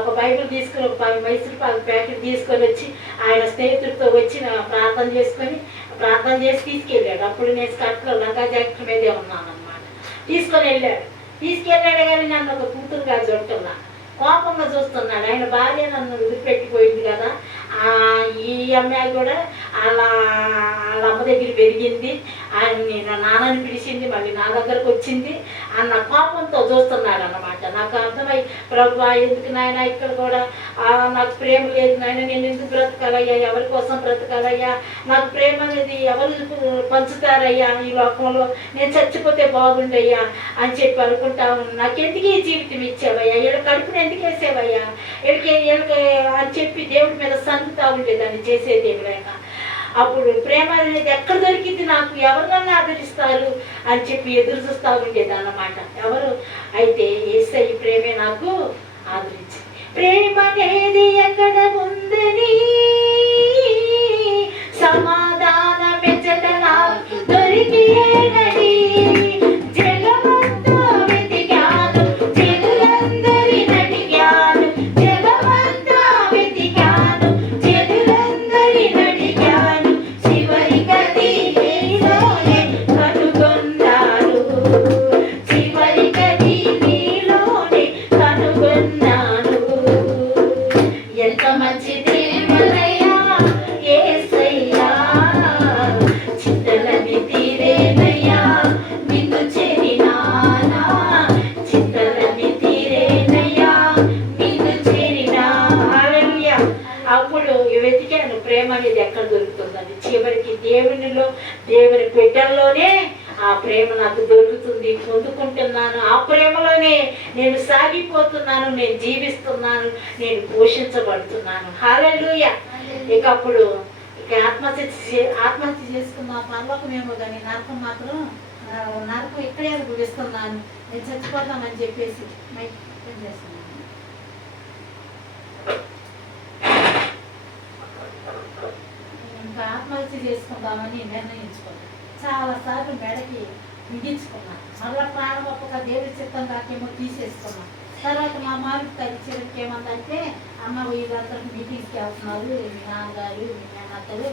ఒక బైబిల్ తీసుకొని, ఒక మైసూర్ పాకు ప్యాకెట్ తీసుకొని వచ్చి ఆయన స్నేహితుడితో వచ్చి ప్రార్థన చేసి తీసుకెళ్ళాడు. అప్పుడు నేను స్కర్ట్లో లంగా జాకెట్ మీదే ఉన్నాను అన్నమాట. తీసుకెళ్ళాడు కానీ నన్ను ఒక కూతురుగా చూడటంలా, కోపంగా చూస్తున్నాడు. ఆయన భార్య నన్ను వదిలిపెట్టిపోయింది కదా, ఈ అమ్మాయి కూడా వాళ్ళ అమ్మ దగ్గర పెరిగింది, ఆయన నేను నాన్నని పిలిచింది, మళ్ళీ నా దగ్గరకు వచ్చింది అన్న కోపంతో చూస్తున్నాడు అన్నమాట. నాకు అర్థమై, ప్రభువా ఎందుకు నాయన ఇక్కడ కూడా నాకు ప్రేమ లేదు నాయన, నేను ఎందుకు బ్రతకాలయ్యా, ఎవరి కోసం బ్రతకాలయ్యా, నాకు ప్రేమ అనేది ఎవరు పంచుతారయ్యా ఈ లోకంలో, నేను చచ్చిపోతే బాగుండయ్యా అని చెప్పి అనుకుంటా ఉన్నాను. నాకెందుకు ఈ జీవితం ఇచ్చావయ్యా, వీళ్ళ కడుపుని ఎందుకు వేసేవయ్యా, వీళ్ళకి అని చెప్పి దేవుడి మీద సంగుతా ఉండేదాన్ని చేసేదేమి లేక. అప్పుడు ప్రేమ అనేది ఎక్కడ దొరికింది నాకు, ఎవరినన్నా ఆదరిస్తారు అని చెప్పి ఎదురు చూస్తూ ఉండేది అన్నమాట. ఎవరు అయితే యేసయ్య ప్రేమే నాకు ఆదరించింది. ప్రేమ అనేది ఎక్కడ ఉందని సమాధానం ఎచ్చట నాకు దొరికేనని, జగమంతా వెతికాను, జనులందరిని అడిగాను, జగమంతా వెతికాను, జనులందరిని అడిగాను, చివరికది నీలోనే కనుగొన్నాను, చివరికది నీలోనే కనుగొన్నాను. ఎంత మంచి దేవుడయ్యా యేసయ్యా, చింతలన్నీ తీరేనయ్యా నిన్ను చేరినానా, చింతలన్నీ తీరేనయ్యా నిన్ను చేరినా. హల్లెలూయా. అప్పుడు వెతికాను ప్రేమ అనేది ఎక్కడ దొరుకుతుందని, చివరికి దేవునిలో, దేవుని బిడ్డల్లోనే ఆ ప్రేమ నాకు దొరుకుతుంది, పొందుకుంటున్నాను. ఆ ప్రేమలోనే నేను సాగిపోతున్నాను, నేను జీవిస్తున్నాను, నేను పోషించబడుతున్నాను. హల్లెలూయా. ఇక అప్పుడు ఆత్మహత్య చేసుకున్న పరలోకమేమో కానీ నరకం మాత్రం, నరకం ఇక్కడే అనుభవిస్తున్నాను, నేను చచ్చిపోతానని చెప్పేసి చేస్తున్నాను. ఇంకా ఆత్మహత్య చేసుకుందామని నిర్ణయించుకున్నాను. చాలాసార్లు మెడకి మిగించుకున్నాను, మళ్ళీ ప్రాణం ఒక్క దేవుడి చిత్తం కాకేమో తీసేసుకున్నాను. తర్వాత మా మామిడి చివరికి ఏమందంటే, అమ్మ వీళ్ళందరూ మీటింగ్స్కి వెళ్తున్నారు, మీ నాన్నగారు మీ మేనత్తలు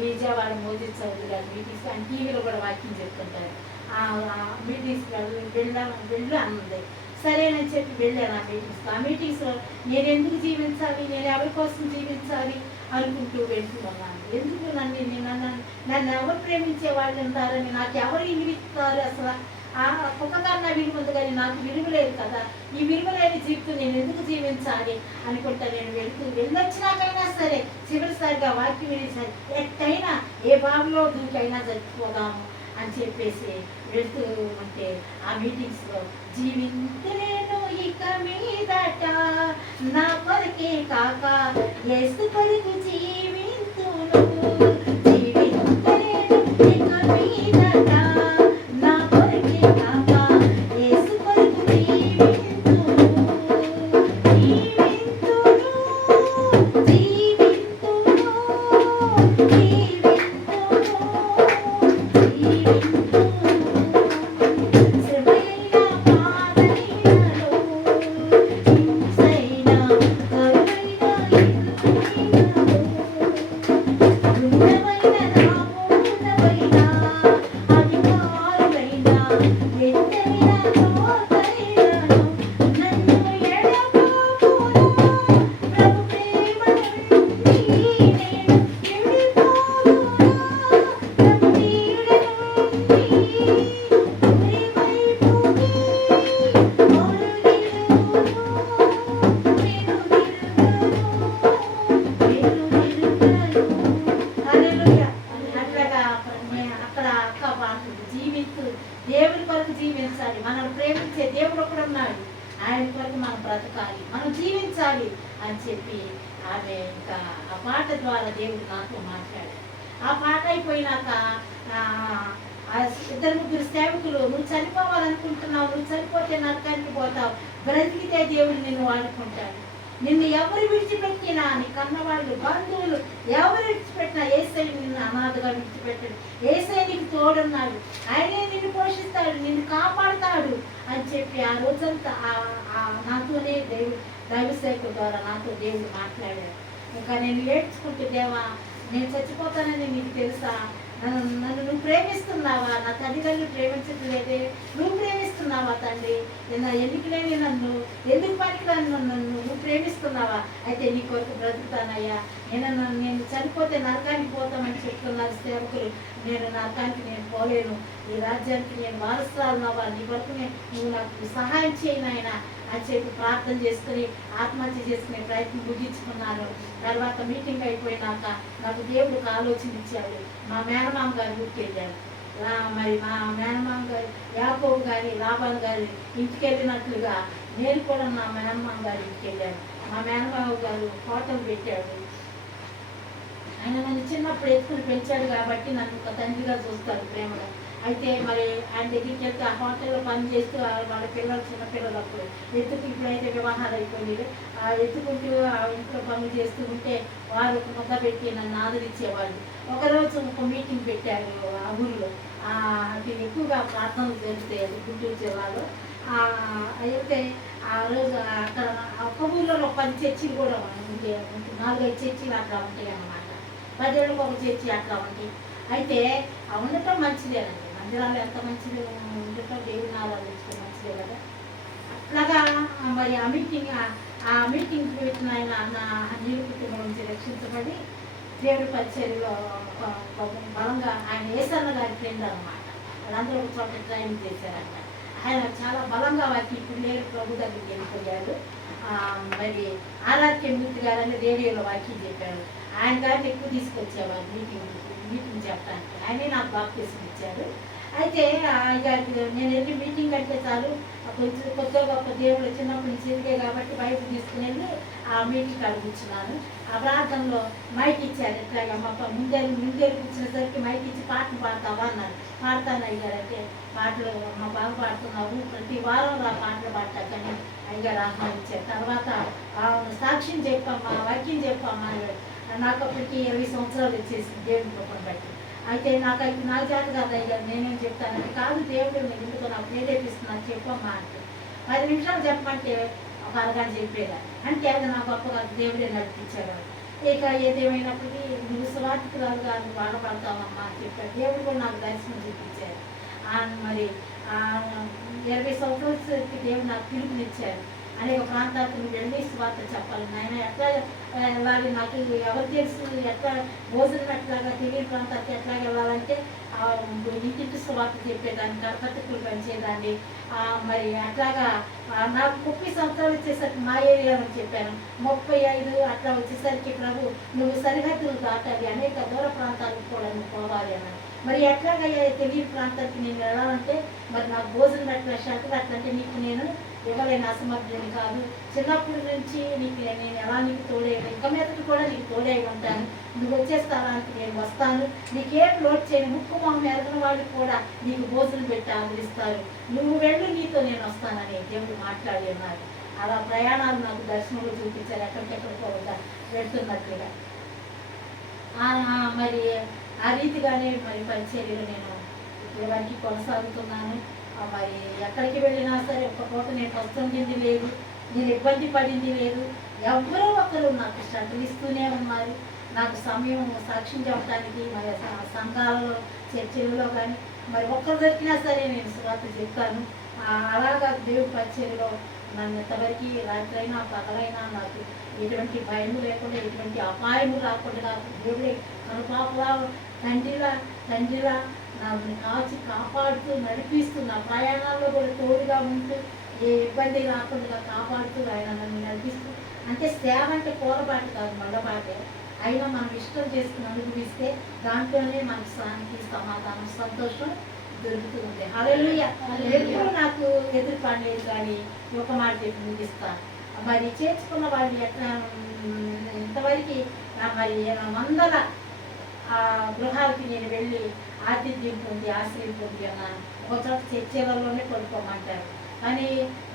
విజయవాడ మోదీ చౌదరి గారు మీటింగ్స్కి అని టీవీలో కూడా వాక్యం చెప్తుంటారు. మీటింగ్స్కి వెళ్ళు అన్నది. సరేనని చెప్పి వెళ్ళాను ఆ మీటింగ్స్లో. ఆ మీటింగ్స్లో నేను ఎందుకు జీవించాలి, నేను ఎవరి కోసం జీవించాలి అనుకుంటూ వెళ్తున్నాను. ఎందుకు నన్ను ఎవరు ప్రేమించే వాళ్ళు ఉంటారని, నాకు ఎవరు విలువిస్తారు, అసలు ఒక్కగానే విలువ ఉంది కానీ నాకు విలువ లేదు కదా, ఈ విలువ లేని జీవితం నేను ఎందుకు జీవించాలి అనుకుంటా నేను వెళ్ళొచ్చినాకైనా సరే చివరిసారిగా వాక్యం వినేసారి ఎట్టయినా ఏ భావంలో దూకైనా చచ్చిపోదాము అని చెప్పేసి వెళ్తూ ఉంటే ఆ మీటింగ్స్లో జీవించలేను ఇక మీదట నా కొరకే కాక యేసు కొరకు జీవింతును జీవించలేను ఇక మీదట నా కొరకే కాక యేసు కొరకు జీవింతును జీవింతును జీవింతును దేవుని కొరకు జీవించాలి. మనం ప్రేమించే దేవుడు ఒకడు ఉన్నాడు, ఆయన కొరకు మనం బ్రతకాలి, మనం జీవించాలి అని చెప్పి ఆమె ఇంకా ఆ పాట ద్వారా దేవుడు నాతో మాట్లాడాడు. ఆ పాట అయిపోయినాక ఇద్దరు ముగ్గురు సేవకులు, నువ్వు చనిపోవాలనుకుంటున్నావు, నువ్వు చనిపోతే నరకానికి పోతావు, బ్రతికితే దేవుడు నిన్ను వాడుకుంటాడు, నిన్ను ఎవరు విడిచిపెట్టినా నీ కన్నవాళ్ళు బంధువులు ఎవరు విడిచిపెట్టినా యేసయ్య నిన్ను అనాథగా విడిచిపెట్టాడు, యేసయ్య నీకు తోడున్నాడు, ఆయనే నిన్ను పోషిస్తాడు, నిన్ను కాపాడుతాడు అని చెప్పి ఆ రోజంతా నాతోనే దైవసేవకుల ద్వారా నాతో దేవుడు మాట్లాడాడు. ఇంకా నేను ఏడ్చుకుంటూ, దేవా నేను చచ్చిపోతానని నీకు తెలుసా, నన్ను నువ్వు ప్రేమిస్తున్నావా, నా తల్లిదండ్రులు ప్రేమించట్లేదే, నువ్వు ప్రేమిస్తున్నావా తండ్రి, ఎందుకు లేని నన్ను, ఎందుకు పనికిరాని నన్ను నువ్వు ప్రేమిస్తున్నావా, అయితే నీ కొరకు బ్రతుకుతానయ్యా, నేను చనిపోతే నరకానికి పోతామని చెప్తున్నారు సేవకులు, నేను నరకానికి నేను పోలేను, ఈ రాజ్యానికి నేను వారసురాలున్నావా, నీ కొరకు నువ్వు నాకు సహాయం చేయను ఆయన అని చెప్పి ప్రార్థన చేసుకుని ఆత్మహత్య చేసుకునే ప్రయత్నం ముగించుకున్నాను. తర్వాత మీటింగ్ అయిపోయినాక నాకు దేవుడు ఒక ఆలోచన ఇచ్చాడు. మా మేనమామ గారి ఊరికి వెళ్ళాను. మరి మా మేనమామ గారు యాకోబు గారి లాభాన్ గారి ఇంటికి వెళ్ళినట్లుగా నేను కూడా మా మేనమామ గారి ఇంటికి వెళ్ళాను. మా మేనమామ గారు హోటల్ పెట్టాడు. ఆయన నన్ను చిన్నప్పుడు ఎత్తుకుని పెంచాడు కాబట్టి నన్ను ఒక తండ్రిగా చూస్తాడు ప్రేమగా. అయితే మరి ఆయన దగ్గరికి వెళ్తే ఆ హోటల్లో పని చేస్తూ వాళ్ళ పిల్లలు చిన్నపిల్లలు అప్పుడు ఇప్పుడైతే వివాహాలు అయిపోయింది, ఎత్తుకుంటూ ఆ ఇంట్లో పనులు చేస్తూ ఉంటే వారు ఒక ముద్ద పెట్టి నన్ను ఆదరించేవాళ్ళు. ఒకరోజు ఒక మీటింగ్ పెట్టారు ఆ ఊరిలో, అది ఎక్కువగా ప్రార్థనలు జరుగుతాయి, అది గుంటూరు జిల్లాలో. అయితే ఆ రోజు అక్కడ ఒక ఊళ్ళో 10 చర్చిలు కూడా ఉంటే 4-5 చర్చిలు అట్లా ఉంటాయి అన్నమాట. 10 ఏళ్ళకి ఒక చర్చి అట్లా ఉంటాయి. అయితే ఉండటం మంచిదేనండి, మందిరాలు ఎంత మంచిది ఉండటం, దేవుని ఆరాధించడం మంచిదే కదా. అట్లాగా మరి ఆ మీటింగ్ పెట్టిన ఆయన నా నీరు కుటుంబం నుంచి రక్షించబడి దేవుడి పరిచర్యలో బలంగా, ఆయన ఏసన్న గారి ఫ్రెండ్ అనమాట, వాళ్ళందరూ ఒక చోట ట్రైన్ చేశారంట. ఆయన చాలా బలంగా వారికి ఇప్పుడు లేరు, ప్రభు దగ్గరికి వెళ్ళిపోయారు. మరి ఆర్ఆర్కే మూర్తి గారు అని రేడియోలో వాక్యం చెప్పారు. ఆయన గారిని ఎక్కువ తీసుకొచ్చేవారు మీటింగ్ చెప్పడానికి, ఆయనే నాకు బాప్టిజం ఇచ్చారు. అయితే నేను వెళ్ళి మీటింగ్ అంటే చాలు, కొంచెం కొత్త గొప్ప దేవుడు చిన్నప్పటి నుంచి ఎదిగే కాబట్టి బయటకు తీసుకుని వెళ్ళి ఆ మీటింగ్ కాడ కూర్చున్నాను. ఆ ప్రార్థనలో మైక్ ఇచ్చారు, ఎట్లాగా మా ముందేళ్ళు కూర్చునేసరికి మైక్ ఇచ్చి పాటలు పాడతావా అన్నారు. పాడతాను అయ్యారు. అంటే పాటలు మా బాగా పాడుతున్నావు, ప్రతి వారం ఆ పాటలు పాడతాకని అయ్యారు ఆహ్వానించారు. తర్వాత సాక్ష్యం చెప్పమ్మా, వాక్యం చెప్పమ్మా, నాకు అప్పటికి 20 సంవత్సరాలు వచ్చేసింది దేవుని కృపను బట్టి. అయితే నాకు చేత కాదు అయ్యారు, నేనేం చెప్తానంటే, కాదు దేవుడు నేను ఎందుకు నాకు ప్రేరేపిస్తున్నాను చెప్పమ్మా అంటే, 10 నిమిషాలు చెప్పమంటే ఒక అరగంట చెప్పేదా అంటే అది నాకు గొప్పగా దేవుడే నడిపించారు. ఇక ఏదేమైనప్పటికీ నువ్వు సువార్థికురాలు కాదు బాధపడతావమ్మా అని చెప్పారు. దేవుడు కూడా నాకు దర్శనం చూపించారు. మరి 20 సంవత్సరాలకి దేవుడు నాకు పిలుపునిచ్చారు. అనేక ప్రాంతాలకు నువ్వు వెళ్ళి సువార్త చెప్పాలి నాయన. ఎట్లా వెళ్ళాలి నాకు ఎవరు తెలుసు, ఎట్లా భోజనం ఎట్లాగా తెలియని ప్రాంతానికి ఎట్లాగ వెళ్ళాలంటే ఇంటింటి సువార్త చెప్పేదాన్ని, కరపత్రికలు పంచేదాన్ని. మరి అట్లాగా నాకు 30 సంవత్సరాలు వచ్చేసరికి మా ఏరియాలో చెప్పాను, 35 అట్లా వచ్చేసరికి ప్రభు నువ్వు సరిహద్దులు దాటాలి, అనేక దూర ప్రాంతాలకు కూడా నువ్వు పోవాలి అన్నాను. మరి ఎట్లాగా తెలియని ప్రాంతానికి నేను వెళ్ళాలంటే మరి నాకు భోజనం ఎట్లా, షర్టులు అట్లంటే నీకు నేను ఇవ్వలేని అసమర్థుని కాదు. చిన్నప్పటి నుంచి నీకు నేను ఎలా నీకు తోడే, ఇంకా మీదకి కూడా నీకు తోడే ఉంటాను. నువ్వు వచ్చే స్థలానికి నేను వస్తాను, నీకేం లోటు చేయను, ముక్కు మొహం ఎరగిన వాళ్ళకి కూడా నీకు భోజనం పెట్టి ఆదరిస్తారు, నువ్వు వెళ్ళు నీతో నేను వస్తానని దేవుడు మాట్లాడి ఉన్నారు. అలా ప్రయాణాలు నాకు దర్శనంలో చూపించారు, ఎక్కడికెక్కడికో వెళ్తున్నట్లుగా. మరి ఆ రీతిగానే మరి పరిచర్యలు నేను ఇప్పటివరకు కొనసాగుతున్నాను. మరి ఎక్కడికి వెళ్ళినా సరే ఒక్క పూట నేను వస్తుండింది లేదు, నేను ఇబ్బంది పడింది లేదు. ఎవరో ఒకరు నాకు శ్రద్ధలు ఇస్తూనే ఉన్నారు. నాకు సమయం సాక్ష్యం చెప్పడానికి మరి సంఘాలలో చర్చలలో కానీ మరి ఒక్కరు దొరికినా సరే నేను సువార్త చెప్తాను. అలాగా దేవుడి పరిచర్యలో నన్ను ఇంతవరకు రాత్రైనా పగలైనా నాకు ఎటువంటి భయము లేకుండా, ఎటువంటి అపాయము రాకుండా నాకు దేవుడే కనుపాపలా తండ్రిలా నన్ను కాచి కాపాడుతూ నడిపిస్తూ, నా ప్రయాణాల్లో కూడా తోడుగా ఉంటూ, ఏ ఇబ్బంది రాకుండా కాపాడుతూ ఆయన నన్ను నడిపిస్తూ. అంటే సేవ అంటే కూరబాటు కాదు, మళ్ళబాటే. అయినా మనం ఇష్టం చేసుకుని అనుభవిస్తే దాంట్లోనే మనకు శాంతి, సమాధానం, సంతోషం దొరుకుతుంది. హల్లెలూయా. ఎప్పుడు నాకు ఎదురుపడలేదు కానీ ఒక మాట చెప్పి ముగిస్తాను. మరి చేర్చుకున్న వాళ్ళు ఎట్లా ఇంతవరకు మరి వందల గృహాలకి నేను వెళ్ళి ఆతిథ్యం పొంది ఆశ్రయం పొంది అన్నాను. ఒక చోట చర్చలలోనే పడుకోమంటారు, కానీ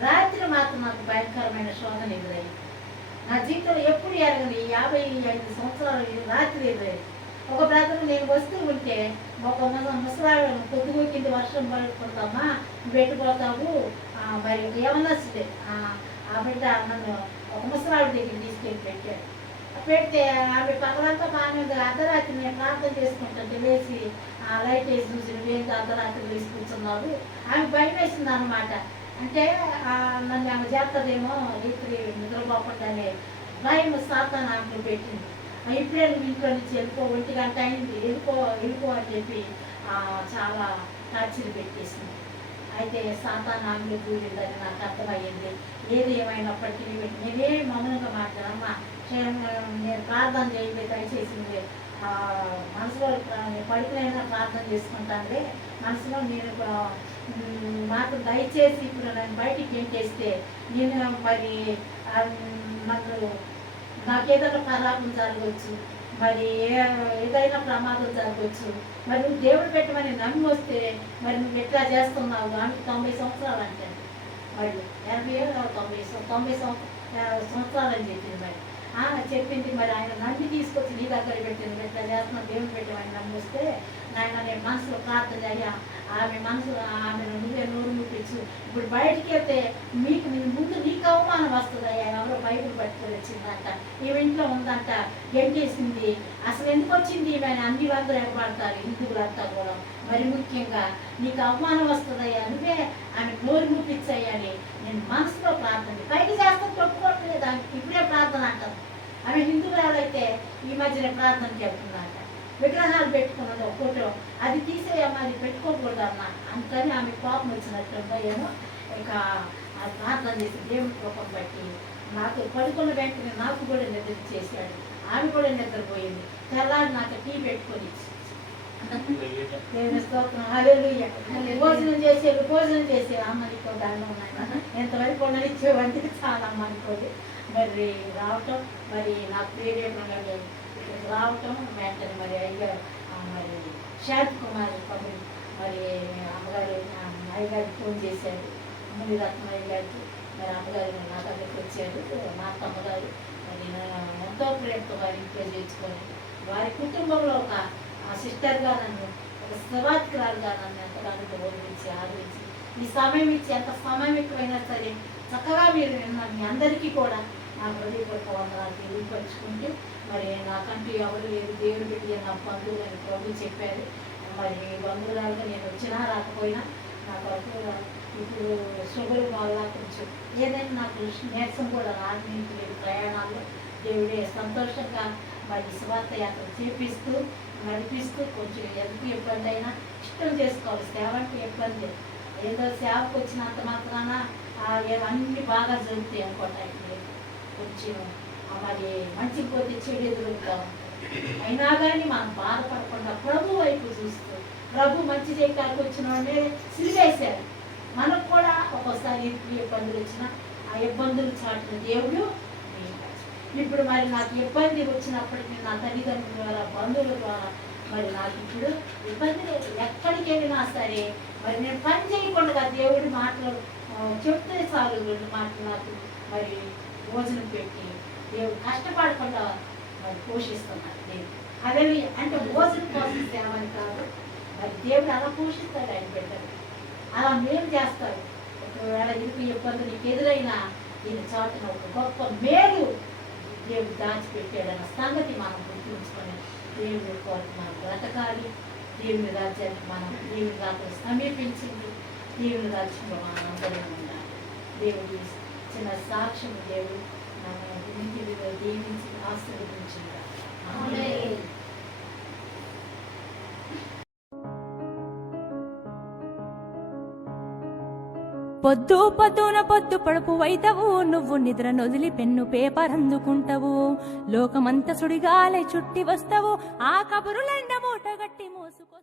రాత్రి మాత్రం నాకు భయంకరమైన శోధన ఎదురయ్యింది. నా జీవితంలో ఎప్పుడు ఎరగని 55 సంవత్సరాలు రాత్రి ఎదురయ్యింది. ఒక బ్రదర్ నేను వస్తూ ఉంటే ఒక ముసలాడు పొద్దుగో కింద వర్షం పడుకుంటామా నువ్వు పెట్టిపోతావు మరి ఏమన్నా ఆ బిడ్డ నన్ను ఒక ముసలాడి దగ్గర తీసుకెళ్ళి పెట్టాడు. పెడితే ఆమె పగలంతా బాగానే ఉంది. అర్ధరాత్రి నేను ప్రార్థన చేసుకుంటుంటే లేచి లైట్ వేసి చూసి నువ్వేంటి అర్ధరాత్రి వేసి కూర్చున్నావు, ఆమె భయం వేసింది అనమాట. అంటే నన్ను ఆమె చేస్తుందేమో రీతి నిద్రపోకుండానే భయం సాతాను ఆమెను పెట్టింది. ఇప్పుడే నువ్వు ఇంట్లో నుంచి వెళ్ళిపో, 1 గంట అయింది, వెళ్ళిపో అని చెప్పి చాలా టార్చర్ పెట్టేసింది. అయితే సాతాను ఆమెలో దూరిందని నాకు అర్థమయ్యింది. ఏది ఏమైనప్పటికీ నేనే మౌనంగా మాట్లాడమ్మా, నేను ప్రార్థన చేయలేదు, దయచేసి మనసులో పడుకునైనా ప్రార్థన చేసుకుంటానులే, మనసులో నేను మాకు దయచేసి ఇప్పుడు నన్ను బయటికి ఏంటేస్తే నేను మరి నాకేదైనా పరాపం జరగవచ్చు, మరి ఏదైనా ప్రమాదం జరగవచ్చు, మరి నువ్వు దేవుడు పెట్టమని నమ్మి వస్తే మరి నువ్వు ఎట్లా చేస్తున్నావు. ఆమెకు 90 సంవత్సరాలు అంటే మరి 90 సంవత్సరాలు అని చెప్పింది. మరి చెప్పింది మరి ఆయన నన్ను తీసుకొచ్చి నీ దగ్గర పెట్టింది, ఎట్లా చేస్తున్నావు దేవుడు పెట్టమని నమ్మి వస్తే నాయన నేను మనసులో ప్రార్థన అయ్యా, ఆమెను నువ్వే నోరు ముట్టించు, ఇప్పుడు బయటికి వెళ్తే ముందు నీకు అవమానం వస్తుంది అయ్యా, ఎవరో బైబిల్ పట్టుకొని వచ్చిందంట, ఈమె ఇంట్లో ఉందంట, గెంటేసింది, అసలు ఎందుకు వచ్చింది ఈమె అన్ని వందలు ఎగబడతారు హిందువులంతా కూడా, మరి ముఖ్యంగా నీకు అవమానం వస్తుందయ్యా, నువ్వే ఆమె నోరు ముట్టించయ్యని నేను మనసులో ప్రార్థన పైకి చేస్తాను, తొక్కుకోవట్లేదు ఆమె ఇప్పుడే ప్రార్థన అంటారు. ఆమె హిందువులైతే ఈ మధ్యన ప్రార్థనకి వెళ్తుందంట, విగ్రహాలు పెట్టుకున్నది ఒక ఫోటో, అది తీసేయమ్మా, అది పెట్టుకోకూడదు అన్న, అందుకని ఆమె కోపం వచ్చినట్టు ఏమో ఇక ప్రార్థన చేసి దేవుడి కోపం బట్టి నాకు పడుకున్న వెంటనే నాకు కూడా నిద్ర చేశాడు, ఆమె కూడా నిద్రపోయింది. తెల్లారి నాకు టీ పెట్టుకొని దేవుని స్తోత్రం, హల్లెలూయా. భోజనం చేసే అమ్మనికో దాన్ని ఉన్నాయి ఎంతవరకు ఉండనిచ్చేవంటే చాలా అమ్మనుకోది. మరి రావటం మరి నాకు ప్రియమైన రావటం వెంటనే మరి అయ్యారు మరి శాంత్ కుమార్ కబురు మరి అయ్యగారికి ఫోన్ చేశాడు, ముని రత్నయ్య గారికి. మరి అమ్మగారు నా దగ్గరికి వచ్చారు, మా అత్తమ్మగారు మరి ఎంతో ప్రేమతో వారి ఇంట్లో చేర్చుకొని వారి కుటుంబంలో ఒక సిస్టర్గా నన్ను, ఒక స్వవాతికురాలుగా నన్ను ఎంతగానో గౌరవించి ఆదరించి ఈ సమయం ఇచ్చి ఎంత సమయం ఎక్కువైనా సరే చక్కగా మీరు మీ అందరికీ కూడా నా హృదయపూర్వక వందనాలు తెలియపరుచుకుంటూ మరి నాకంటూ ఎవరు లేదు, దేవుడు పెట్టి నా బంధువులు అని ప్రభు చెప్పారు. మరి బంధువులాగా నేను వచ్చినా రాకపోయినా నా కొరకు ఇప్పుడు షుగర్ వల్ల కొంచెం ఏదైనా నాకు నీరసం కూడా రానిలేదు ప్రయాణాల్లో దేవుడే సంతోషంగా మరి సువార్త యాత్ర చేపిస్తూ నడిపిస్తూ కొంచెం ఎంత ఇబ్బంది అయినా ఇష్టం చేసుకోవాలి. సేవ అంటే ఇబ్బంది ఏదో సేవకు వచ్చినంత మాత్రాన అన్నీ బాగా జరుగుతాయి అనుకోవటానికి లేదు. కొంచెం మరి మంచి పోతే చెడు ఎదురుగా అయినా కానీ మనం బాధపడకుండా ప్రభు వైపు చూస్తూ ప్రభు మంచి చేయడానికి వచ్చిన వాడినే సిరివేశారు. మనకు కూడా ఒక్కోసారి ఇబ్బందులు వచ్చినా ఆ ఇబ్బందులు చాటిన దేవుడు. ఇప్పుడు మరి నాకు ఇబ్బంది వచ్చినప్పటికీ నా తల్లిదండ్రుల ద్వారా బంధువుల ద్వారా మరి నాకు ఇప్పుడు ఇబ్బంది లేదు. ఎక్కడికి వెళ్ళినా సరే మరి నేను పని చేయకుండా దేవుడి మాటలు చెప్తే చాలు రెండు మాటలు నాకు మరి భోజనం పెట్టి దేవుడు కష్టపడకుండా మరి పోషిస్తున్నాడు దేవుడు. అదే అంటే భోజనం కోసం సేవని కాదు, మరి దేవుడు అలా పోషిస్తాడు ఆయన బిడ్డలు. అలా మేలు చేస్తాడు. ఒకవేళ ఇరుకు ఇబ్బంది నీకు ఎదురైనా దీని చాటున ఒక గొప్ప మేలు దేవుడు దాచిపెట్టాడన్న సంగతి మనం గుర్తుంచుకొని దేవుడి కొరకు మనం బ్రతకాలి. దేవుని రాజ్యానికి మనం దేవుని రాత్రి సమీపించింది. దేవుని రాజ్యంలో మనం అందరం ఉండాలి. దేవుడి చిన్న సాక్ష్యం దేవుడు మన వినికిడిలో దీవించి ఆశీర్వదించింది. పొద్దు పొద్దున పొద్దు పడుపు వైతవు, నువ్వు నిద్ర నొదిలి పెన్ను పేపర్ అందుకుంటావు. లోకమంత సుడిగాలే చుట్టి వస్తావు, ఆ కబురులెండ మూటగట్టి మోసుకో.